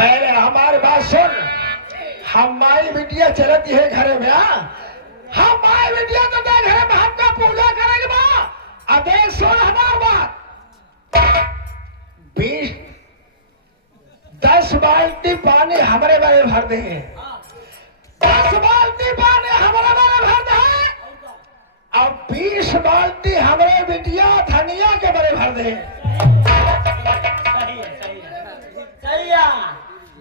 पहले हमारी बात सुन। हमारी बिटिया चलती है घरे में। हमारी बिटिया तो देख घरे में हमका पूजा करेगी बा। अब देख सुन हमार बात। 10 बाल्टी पानी हमारे बारे भर दे। 10 बाल्टी पानी हमारे बारे भर दे। अब 20 बाल्टी हमारे बिटिया धनिया के बारे भर दे। सही है।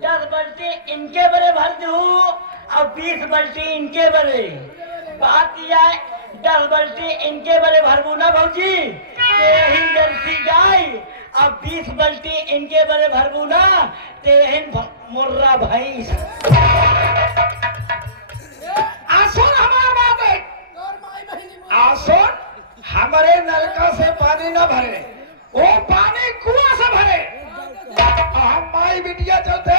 10 बाल्टी इनके बड़े भर दूं और 20 बाल्टी इनके बड़े। बात यह है 10 बाल्टी इनके बड़े भरबू ना भौजी तेहिन जर्सी गाय और 20 बाल्टी इनके बड़े भरबू ना तेहिन मुर्रा भैंस। आसुन हमारा बात है। आसुन हमारे नलका से पानी न भरे, वो पानी कुआं से भरे। हम माई बिटिया चलते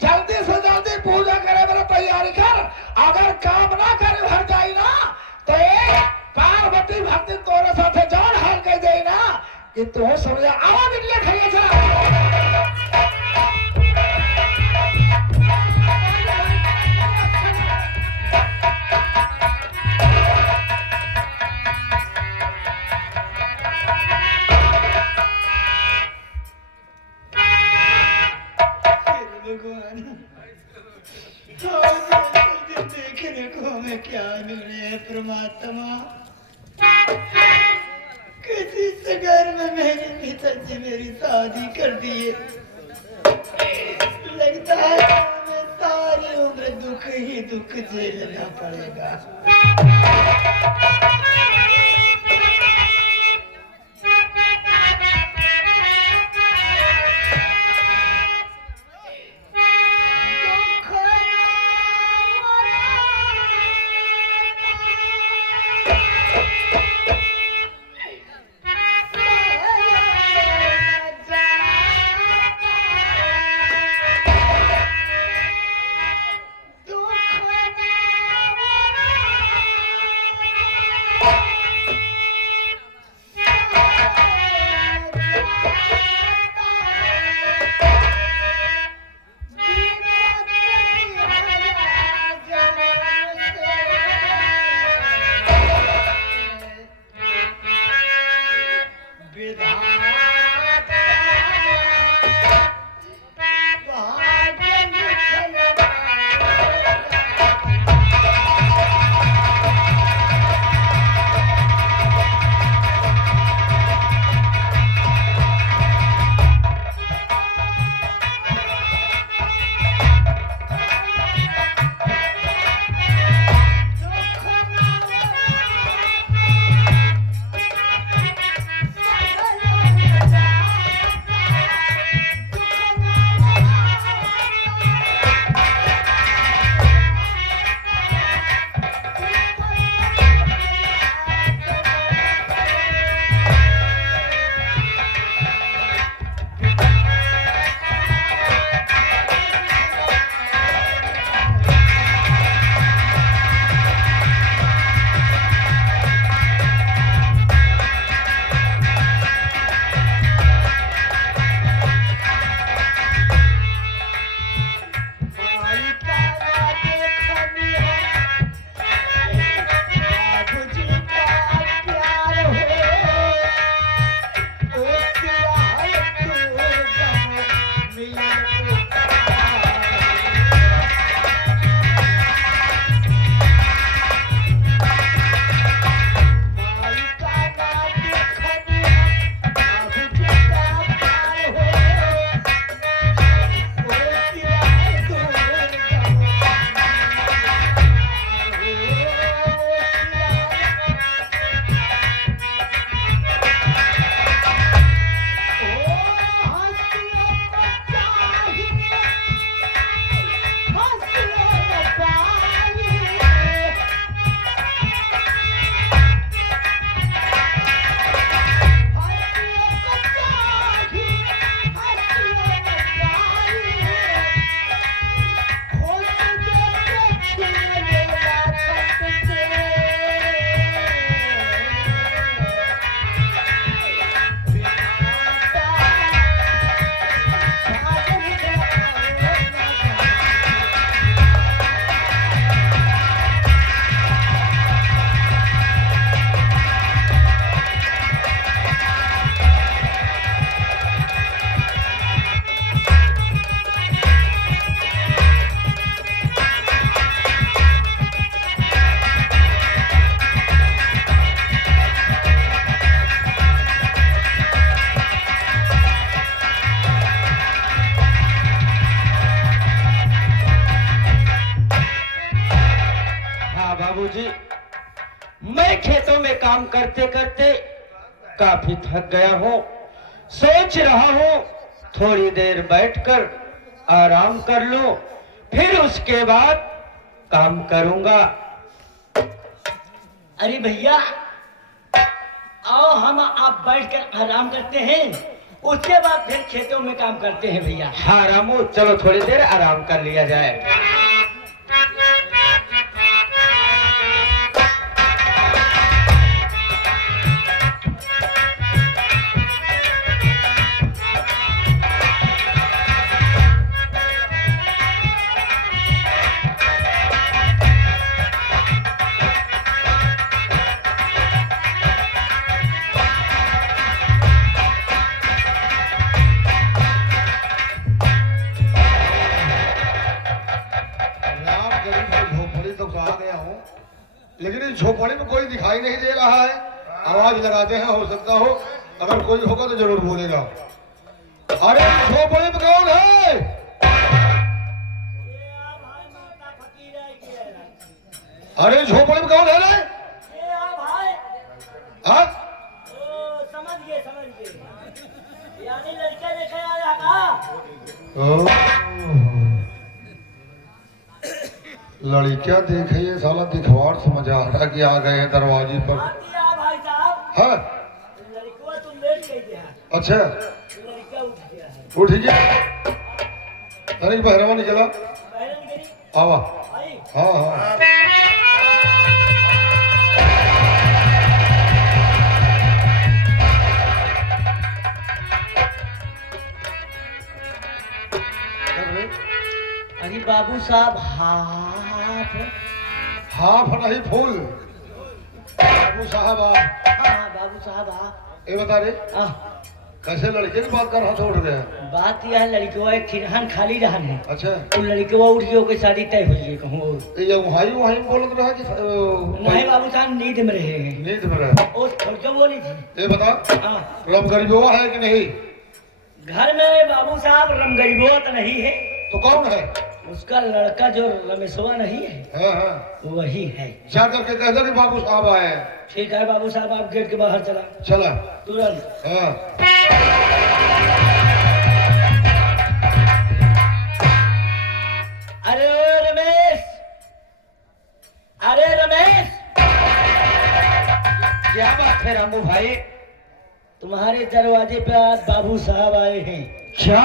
जल्दी से जल्दी पूजा करे मेरा तैयारी कर। अगर काम ना करे भर जाई ना तो पार्वती भक्ति तोरे साथे जान हाल कर दे ना कि तू समझा। आवा बिटिया खाइए चला। भगवान देखने को हमें क्या मिले परमात्मा। किसी से घर में मेरे पिताजी मेरी शादी कर दिए। लगता है हमें सारी उम्र दुख ही दुख झेलना पड़ेगा। बाबूजी, मैं खेतों में काम करते करते काफी थक गया हूँ। सोच रहा हूँ थोड़ी देर बैठकर आराम कर लूं, फिर उसके बाद काम करूंगा। अरे भैया, आओ हम आप बैठकर आराम करते हैं, उसके बाद फिर खेतों में काम करते हैं भैया। हाँ रामू, चलो थोड़ी देर आराम कर लिया जाए। लेकिन इस झोपड़ी में कोई दिखाई नहीं दे रहा है। आवाज लगाते हैं, हो सकता हो अगर कोई होगा तो जरूर बोलेगा। अरे इस झोपड़ी में कौन है? अरे झोपड़ी में कौन है रे? हाँ? समझ गए यानी लड़का देखा आया का? लड़कियां देखे, ये साला दिखवाड़ समझ आ रहा कि आ गए हैं दरवाजे पर। भाई साहब, हाँ? लड़का तुम लेट गई है। अच्छा, लड़का उठ गया है। उठ गया? अरे बहरवा निकला, बहरन गई आवा। भाई। हाँ हाँ। अरे बाबू साहब, हाफ नहीं फूल। बाबू साहब आप। हाँ बाबू साहब आप। ये बता रहे कैसे लड़के की बात कर रहा छोड़ गया? बात यह है, लड़कियों एक ठिरहन खाली रहन है। अच्छा, तो लड़कियों उठ गई, ओके शादी तय हो गई कहूँ। ये वहीं बोलत रहा कि नहीं बाबू साहब नींद में रहे हैं। नींद में रहे? वो थोड़ी बोली थी। ये बता, हाँ, रम गरीबों है कि नहीं? घर में बाबू साहब रमगरीबो तो नहीं है। तो कौन है? उसका लड़का जो रमेशवा नहीं है, हाँ हाँ, वही है। जा करके कह दो कि बाबू साहब आए हैं। ठीक है बाबू साहब, आप गेट के बाहर चला चला। तुरंत। हाँ। अरे रमेश, अरे रमेश, क्या बात है रामू भाई? तुम्हारे दरवाजे पे आज बाबू साहब आए हैं। क्या?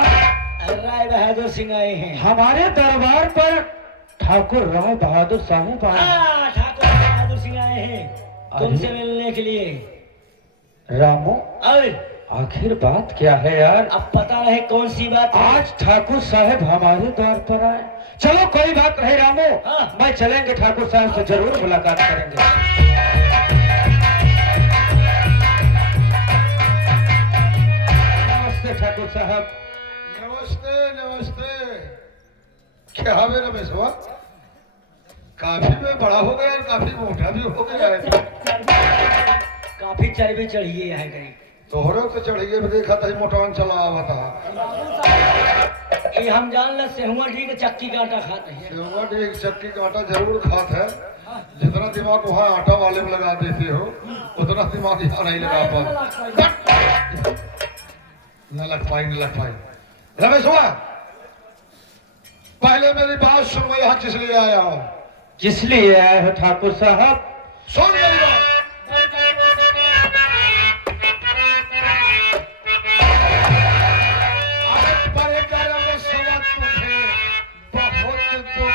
राय बहादुर सिंह आए हैं। हमारे दरबार पर ठाकुर राय बहादुर साहब आए? हाँ, ठाकुर बहादुर सिंह आए हैं तुमसे मिलने के लिए। रामू, अरे आखिर बात क्या है यार? अब पता रहे कौन सी बात है। आज ठाकुर साहब हमारे द्वार पर आए। चलो कोई बात नहीं रामू, हाँ। मैं चलेंगे, ठाकुर साहब से जरूर मुलाकात करेंगे। नमस्ते ठाकुर साहब। नमस्ते नमस्ते। क्या है रमेश हुआ? काफी में बड़ा हो गया और काफी मोटा भी हो गया है। काफी चर्बी चढ़ी है यहाँ करीब। तोहरे तो चढ़िए भी देखा था, मोटान चला आवा था। ये हम जान ल सेहुआ डी के चक्की का आटा खाते हैं। सेवा एक चक्की का आटा जरूर खात है। जितना दिमाग वहाँ आटा वाले में लगा देते हो, उतना दिमाग यहाँ नहीं लगा पा। न लग पाई। रमेश हुआ, पहले मेरी बात सुनो, यहाँ किस लिए आया हूँ? किस लिए आए हो ठाकुर साहब? सुन मेरी बात। आज बड़े गर्म सवा तुम्हें बहुत दुख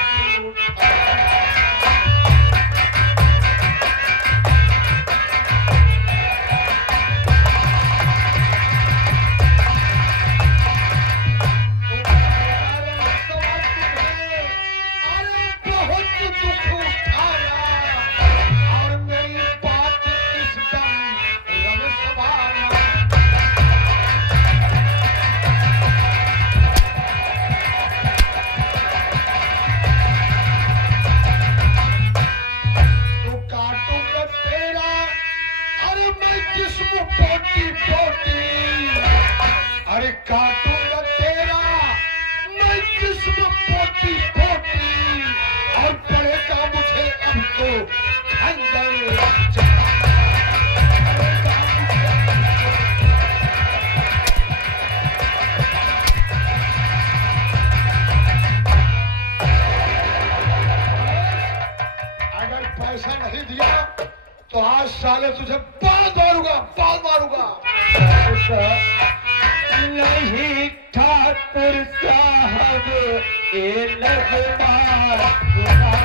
साले तुझे बहुत मारूंगा, बहुत मारूंगा। नहीं ठाकुर साहब ये लगवा सुनाओ।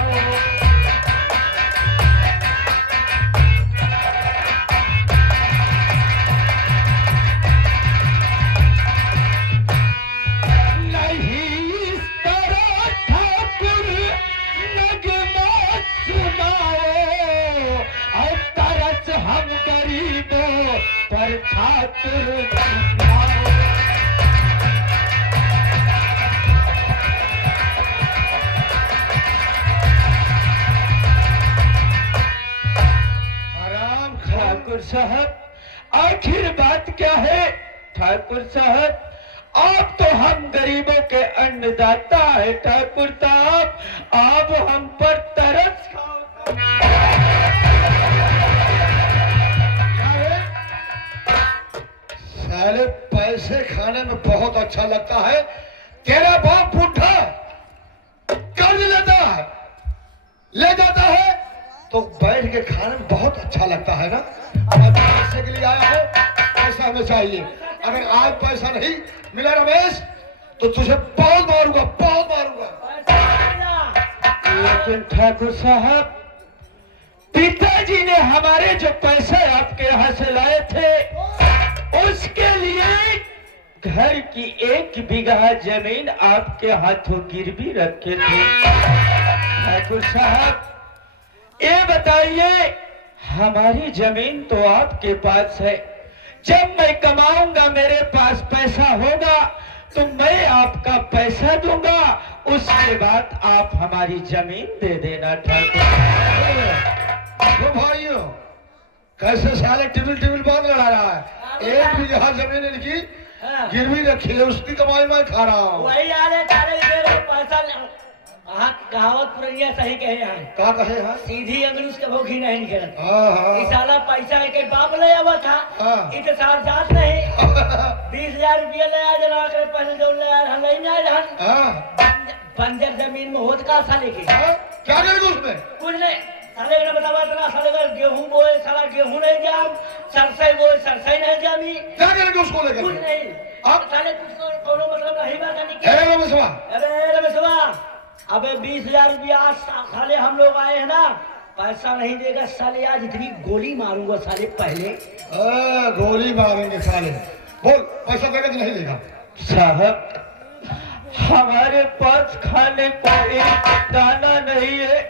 पर ठाकुर आराम ठाकुर साहब आखिर बात क्या है? ठाकुर साहब आप तो हम गरीबों के अन्नदाता है। ठाकुर साहब आप हम पर तरस खाओ। साले पैसे खाने में बहुत अच्छा लगता है। तेरा बाप बुढ़ा कर्ज लेता है, ले जाता है तो बैठ के खाने में बहुत अच्छा लगता है ना। अब पैसे के लिए आया हो, पैसा हमें चाहिए। अगर आज पैसा नहीं मिला रमेश तो तुझे बहुत मारूंगा, बहुत मारूंगा। लेकिन ठाकुर साहब पिताजी ने हमारे जो पैसे आपके यहाँ से लाए थे उसके लिए घर की 1 बीघा जमीन आपके हाथों गिरवी रखे थे। ठाकुर साहब ये बताइए हमारी जमीन तो आपके पास है, जब मैं कमाऊंगा मेरे पास पैसा होगा तो मैं आपका पैसा दूंगा, उसके बाद आप हमारी जमीन दे देना। ठाकुर भाइयों कैसे साले टिबिल टिबिल बहुत लड़ा रहा है। 1 बीघा जमीन इनकी गिरवी रखी है, उसकी कमाई मैं खा रहा हूँ। वही याद है साले इधर पैसा कहावत पुरनिया सही कहे हैं। क्या कहे हैं? सीधी अंगलूस के भूखी नहीं निकलत। हाँ इस साला पैसा के बाप ले आवा था, हाँ। इतने साल जात नहीं 20,000 रुपया ले आया जना के पहले जो ले आया नहीं ना जहां हाँ। बंजर जमीन में होत का साले के हाँ? क्या करेगा उसमें? कुछ नहीं साले ने बतावा तना साले का गेहूं बोए साला गेहूं नहीं जाम, सरसई बोए सरसई नहीं जामी। क्या करेगा उसको लेकर? कुछ नहीं अब साले कुछ कोनो मतलब नहीं बात नहीं। अरे रमेशवा, अरे रमेशवा अबे 20,000 रुपया साले हम लोग आए हैं ना, पैसा नहीं देगा साले, आज इतनी गोली मारूंगा साले पहले। गोली मारेंगे साले। बोल पैसा देगा कि नहीं देगा? साहब हमारे पास खाने को एक दाना नहीं है,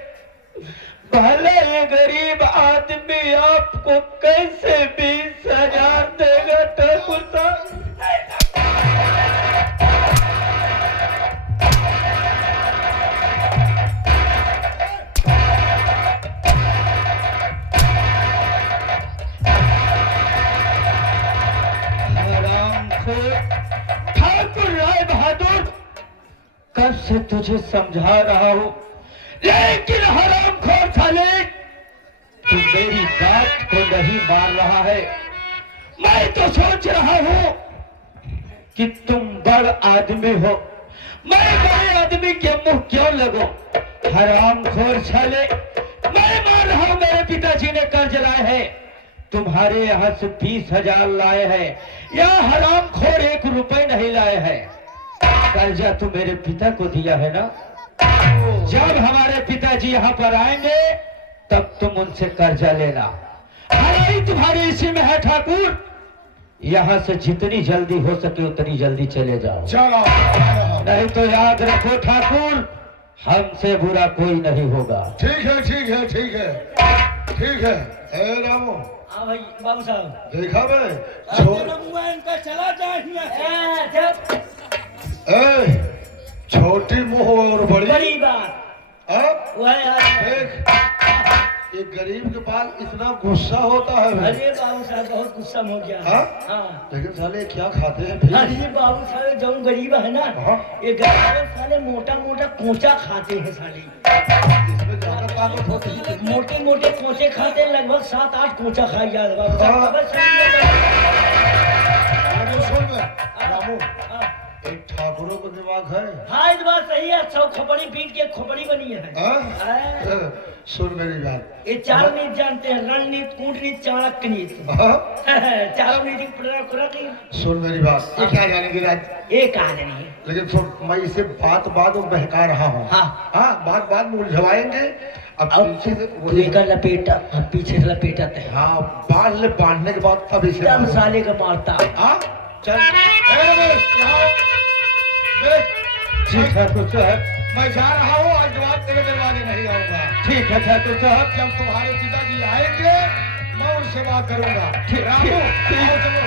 भले ये गरीब आदमी आपको कैसे 20,000 देगा? ठाकुर साहब ठाकुर राय बहादुर कब से तुझे समझा रहा हूं, लेकिन हरामखोर साले तू मेरी बात को नहीं मान रहा है। मैं तो सोच रहा हूं कि तुम बड़ आदमी हो, मैं बड़े आदमी के मुंह क्यों लगो? हरामखोर साले मैं मान रहा हूं मेरे पिताजी ने कर्ज लाए हैं, तुम्हारे यहाँ से 20,000 लाए हैं, या हरामखोर 1 रुपए नहीं लाए हैं। कर्जा तो मेरे पिता को दिया है ना, जब हमारे पिताजी यहाँ पर आएंगे तब तुम उनसे कर्जा लेना। भलाई तुम्हारी इसी में है ठाकुर, यहाँ से जितनी जल्दी हो सके उतनी जल्दी चले जाओ। चलो नहीं तो याद रखो ठाकुर हमसे बुरा कोई नहीं होगा। ठीक है, ठीक है, ठीक है, ठीक है। ए रामू हाँ भाई बाबू साहब देखा मैं इनका चला जाए छोटी मुंह और बड़ी बड़ी बात अब वो है यार। देख एक गरीब के पास इतना गुस्सा होता है भाई। अरे बाबू साहब बहुत गुस्सा हो गया। हाँ? हाँ। लेकिन साले क्या खाते हैं फिर? अरे बाबू साहब जो गरीब है ना, हाँ? ये गरीब साले मोटा मोटा कोचा खाते हैं साले, इसमें ज्यादा ताकत होती है। मोटे मोटे कोचे खाते हैं, लगभग 7-8 कोचा खाई जाते बाबू हाँ। साहब। अरे सुन में रामू, एक ठाकुरों को दिमाग है। हाँ, इस बात सही है। 100 खोपड़ी पीट के खोपड़ी बनी है। हाँ? सुन मेरी बात। ये चार नीति जानते हैं, रणनीति, कूटनीति, चाणक्य नीति। हाँ? चारों नीति पूरा सुन मेरी बात, ये क्या जानेगी राज? एक कहा नहीं है। लेकिन सुन, मैं इसे बात में बहका रहा हूँ। हाँ। हाँ, बात में उलझवाएंगे। अब पीछे से तू लेकर लपेटा, हम पीछे से लपेटाते हैं। हाँ, बांधने के बाद तब इसे एकदम साले का मारता। हाँ, चल। यहाँ जी ठाकुर साहब, मैं जा रहा हूँ, आज जवाब तेरे दरवाजे नहीं आऊंगा। ठीक है ठाकुर साहब। जब तुम्हारे पिताजी आएंगे मैं उनसे बात करूंगा। ठीक, रामू, ठीक। आओ चलो।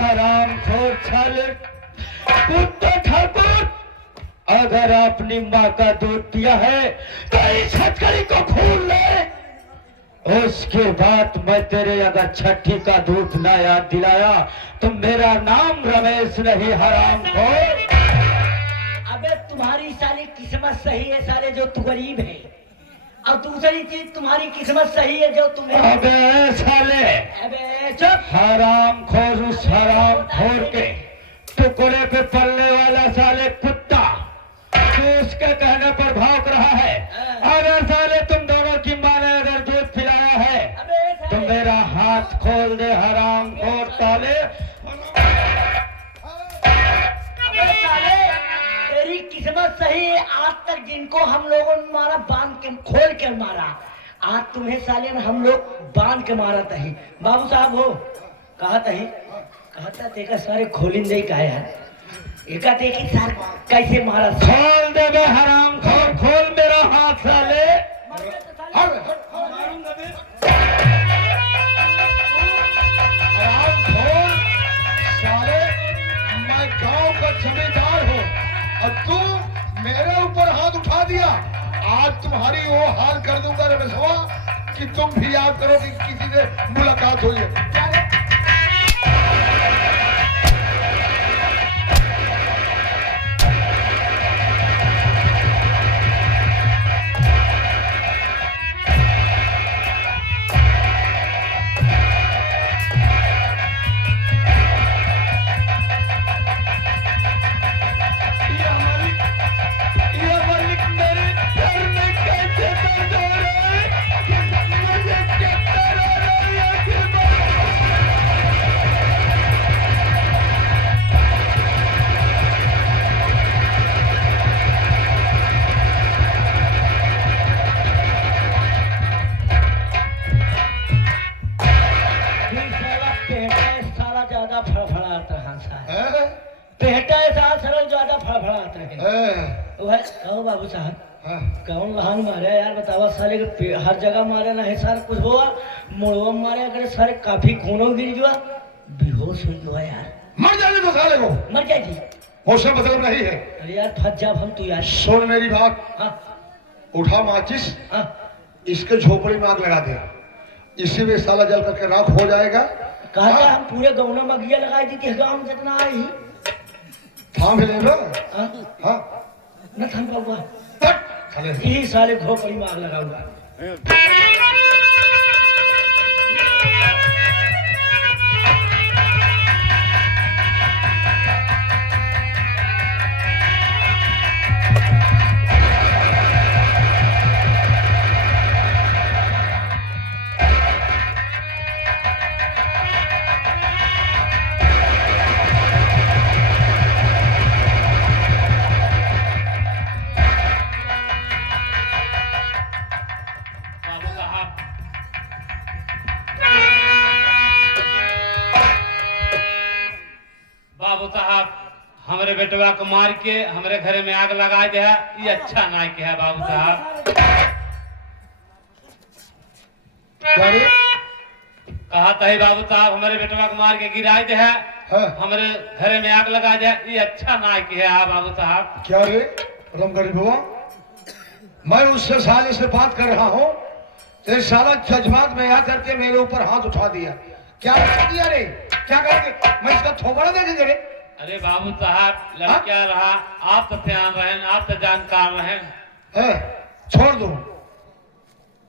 हरामखोर साले कुत्ते ठाकुर, अगर आपने माँ का दूध पिया है तो इस हथकड़ी को खोल ले। उसके बाद मैं तेरे अगर छठी का दूध ना याद दिलाया तो मेरा नाम रमेश नहीं, हरामखोर। अबे तुम्हारी साली किस्मत सही है साले, जो तू गरीब है। और दूसरी चीज, तुम्हारी किस्मत सही है जो तुम्हें। अबे साले, अबे चुप। हरामखोर, उस हरामखोर के टुकड़े पे पलने वाला साले कुत्ता जो उसके कहने पर भौंक रहा है, अगर साले तुम दोनों की माँ ने अगर दूध पिलाया है अबे तो मेरा हाथ खोल दे, हरामखोर साले। अबे साले, तेरी किस्मत सही है। आज तक जिनको हम लोगों ने मारा, बांध के खोल के मारा, आज तुम्हें साले ने हम लोग बांध के मारा तही। बाबू साहब हो कहा तही, कहता तेका सारे खोलिंदे का यार, एका देखी सार कैसे मारा। खोल दे बे हरामखोर, खोल मेरा हाथ साले। हरामखोर साले, मैं गांव का जमींदार हूँ और तू मेरे ऊपर हाथ उठा दिया। आज तुम्हारी वो हाल कर दूंगा रमेशवा कि तुम भी याद करो कि किसी से मुलाकात हुई है। ये मालिक मेरे सर में कैसे दर्द हो रहा है, मुझे चक्कर आ रहा है कि साला ज्यादा फड़फड़ाता है, हैं? पेटा ऐसा सरल ज्यादा फड़फड़ाता है। हैं? वह कहो बाबू साहब, हैं? कौन लहान मारे यार, बतावा साले के हर जगह मारे ना है सार, कुछ हुआ मुड़वा मारे, अगर सारे काफी खूनो गिर गया, बेहोश हो गया यार। मर जाने दो साले को, मर जाएगी। होश में मतलब नहीं है। अरे यार फंस जा हम, तू यार। सुन मेरी बात, हाँ उठा माचिस, हाँ। इसके झोपड़ी में आग लगा दे, इसी में साला जल करके राख हो जाएगा। कहा हाँ? हम पूरे गाँव में मगिया लगाई दी थी, गाँव में जितना आई ही। थाम ले लो। हाँ हाँ, न थम पाऊंगा, तट, साले। यही साले घोपड़ी में आग लगाऊंगा। बाबू साहब, हमारे बेटवा को मार के हमारे घर में आग लगा दे, ये अच्छा ना है बाबू साहब। क्या रे? कहा था ही बाबू साहब हमारे बेटवा को मार के गिराए दे है हाँ। हमारे घर में आग लगा दे ये अच्छा ना की है बाबू साहब। क्या रे रमगरी बुआ, मैं उससे साले से बात कर रहा हूँ, तेरे साला जज्बात में आकर के मेरे ऊपर हाथ उठा दिया। क्या कर दिया रे? क्या करके मैं इसका थोबड़ा देखेंगे रे? अरे बाबू साहब लड़किया रहा आप तो ध्यान रहे आप तो जानकार रहे है, छोड़ दो।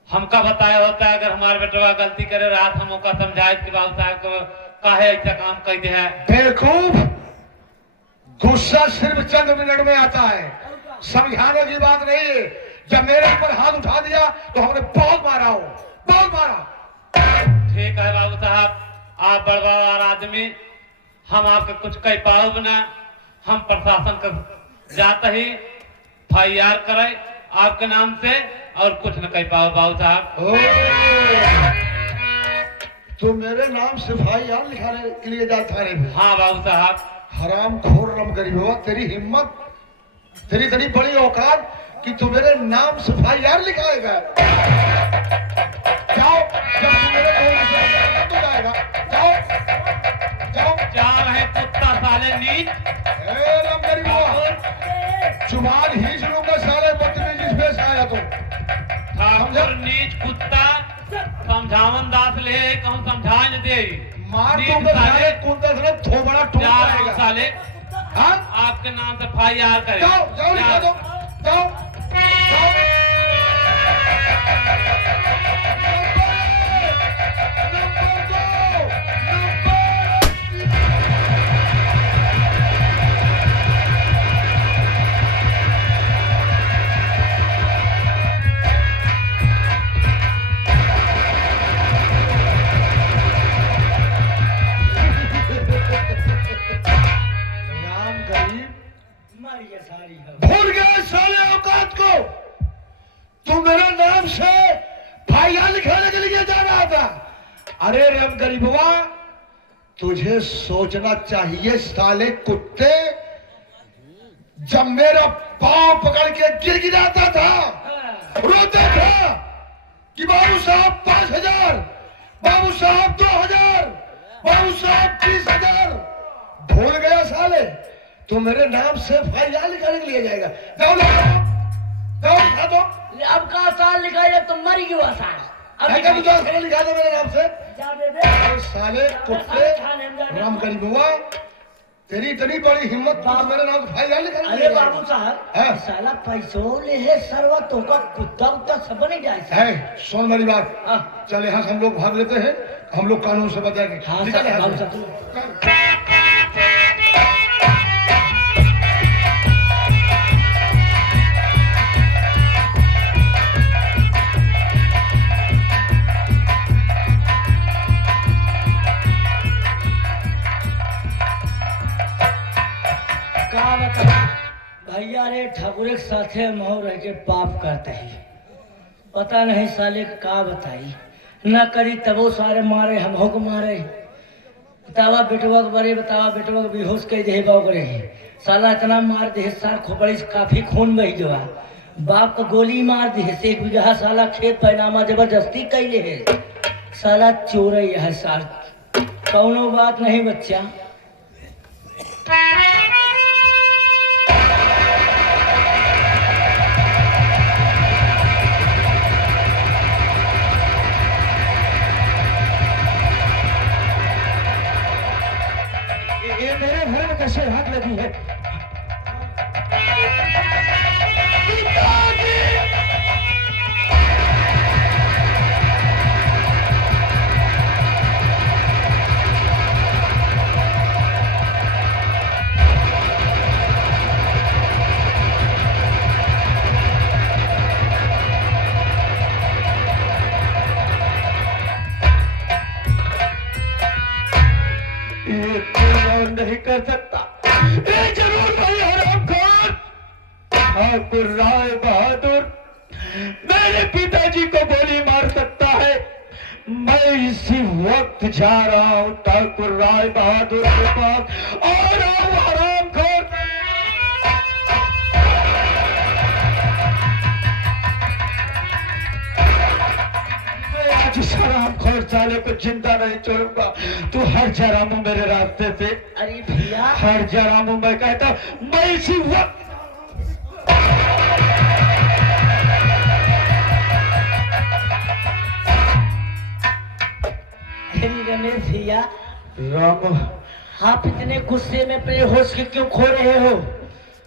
हमका बताया होता है अगर हमारे बेटवा गलती करे रात हम ओका समझाए कि बाबू साहब को काहे ऐसा काम कर दे है। बेवकूफ, गुस्सा सिर्फ चंद मिनट में आता है, समझाने की बात नहीं है। जब मेरे ऊपर हाथ उठा दिया तो हमने बहुत मारा हो, बहुत मारा। ठीक है बाबू साहब आप बड़बड़ आदमी हम आपके कुछ कह पाओ ना, हम प्रशासन का जाते ही FIR करे आपके नाम से और कुछ न कह पाओ बाबू साहब। ओ, तो मेरे नाम से FIR लिखाने के लिए जा थाने में? हाँ बाबू साहब। हराम खोर रमगरी हुआ, तेरी हिम्मत, तेरी इतनी बड़ी औकात कि तू मेरे नाम से FIR लिखाएगा? जाओ, जब तू मेरे बोलने से बंद हो जाएगा, जाओ जाओ। जा रहे कुत्ता साले नीच ए रमगरी हुआ, जुबान खींच लूंगा साले बदतमीजी पे से आया तो। ठाकुर नीच कुत्ता समझावन दास ले कहूँ समझा न दे मार नीच दूंगा साले, साले कुत्ते से थोबड़ा ठोक जा रहे जाएगा। साले हाँ? आपके नाम से FIR करे। जाओ जाओ लिखा दो, जाओ जाओ। राम गरीब, मारिए सारी है। भूल गए साले औकात को। तू मेरे नाम से FIR लिखाने के लिए जा रहा था। अरे राम गरीबवा, तुझे सोचना चाहिए साले कुत्ते, जब मेरा पांव पकड़ के गिड़गिड़ाता था, रोता था कि बाबू साहब 5,000, बाबू साहब 2,000, बाबू साहब 30,000। भूल गया साले, तू मेरे नाम से FIR लिखाने के लिए जाएगा? जाओ लिखा दो, जाओ लिखा दो। अब का साल लिखाइए तो मर गया साल। अब है क्या तू जाओ साले लिखा दो मेरे नाम से। जा दे दे। अरे साले कुत्ते, राम गरीब हुआ, तेरी इतनी बड़ी हिम्मत, तू मेरे नाम से FIR लिखाने के लिए अरे जाएगा? बाबू साहब हाँ। साला पैसों ले है सर्वा तो का कुत्ता उत्ता सब नहीं जाए साहब। है, सुन मेरी बात, हाँ। चल यहाँ से हम लोग भाग लेते हैं, हम लोग कानून से बचाएंगे। हाँ निकल साहब यहाँ बाबू से। साहब का बता भैया रे ठाकुर के साथे मोह रह के पाप करते ही पता नहीं साले का बताई न करी तबो सारे मारे हम को मारे बतावा बेटवा के बरे बतावा बेटवा के बेहोश कह दे बाव करे साला इतना मार दे सार खोपड़ी से काफी खून बही जो बाप को गोली मार दे से 1 बीघा साला खेत पैनामा जबरदस्ती कैले है साला चोर है साल कौनो बात नहीं बच्चा ये मेरे घर में कैसे आग लगी है? ये कोई नहीं कर सकता, ये जरूर भाई हराम खान ठाकुर राय बहादुर मेरे पिताजी को गोली मार सकता है। मैं इसी वक्त जा रहा हूँ ठाकुर राय बहादुर के पास और हराम खान मैं आज हराम खोर साले को जिंदा नहीं छोड़ूंगा। तू हर जरामू मेरे रास्ते से, अरे भैया हर जरामू मैं कहता हूं, मैं इसी वक्त अरे रमेश भैया, राम आप इतने गुस्से में अपने होश के क्यों खो रहे हो?